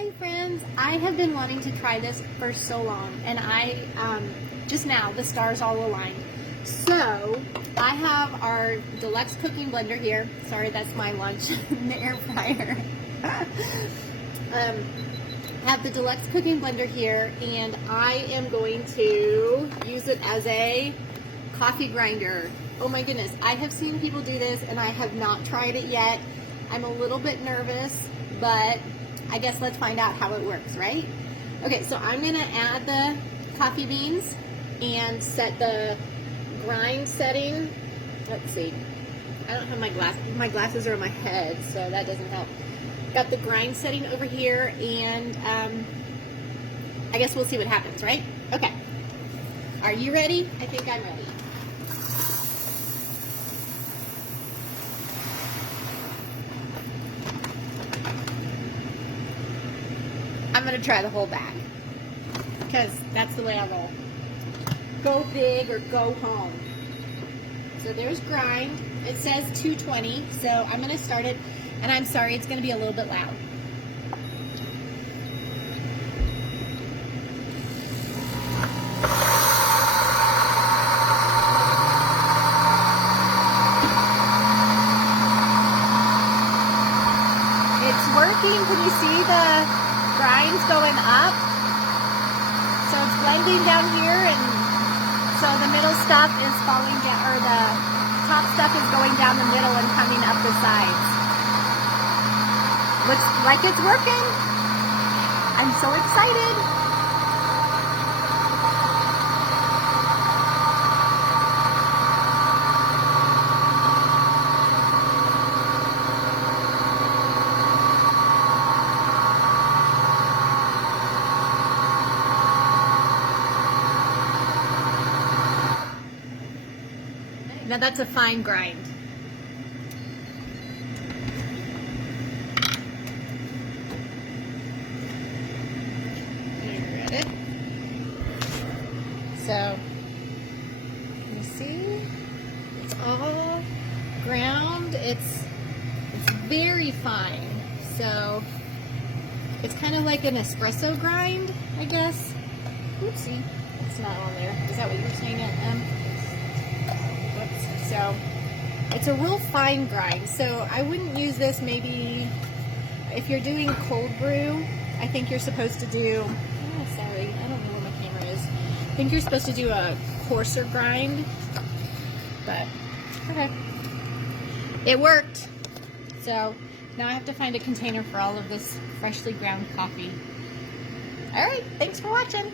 Hi friends, I have been wanting to try this for so long, and just now the stars all aligned. So I have our Deluxe cooking blender here. Sorry, that's my lunch in the air fryer. I have the Deluxe cooking blender here, and I am going to use it as a coffee grinder. Oh my goodness, I have seen people do this and I have not tried it yet. I'm a little bit nervous, but I guess let's find out how it works, right? Okay, so I'm gonna add the coffee beans and set the grind setting. Let's see, I don't have my glasses are on my head, so that doesn't help. Got the grind setting over here, and I guess we'll see what happens, right? Okay, are you ready? I think I'm ready. I'm gonna try the whole bag, because that's the way I roll. Go big or go home. So there's grind. It says 220, so I'm gonna start it, and I'm sorry, it's gonna be a little bit loud. It's working. Can you see the grinds going up? So it's blending down here, and so the middle stuff is falling down, or the top stuff is going down the middle and coming up the sides. Looks like it's working. I'm so excited. Now that's a fine grind. Read it. So, you see, it's all ground. It's very fine. So it's kind of like an espresso grind, I guess. Oopsie, it's not on there. Is that what you were saying, Em? So it's a real fine grind, so I wouldn't use this maybe if you're doing cold brew. I think you're supposed to do, oh sorry, I don't know where my camera is. I think you're supposed to do a coarser grind, but okay. It worked. So now I have to find a container for all of this freshly ground coffee. All right, thanks for watching.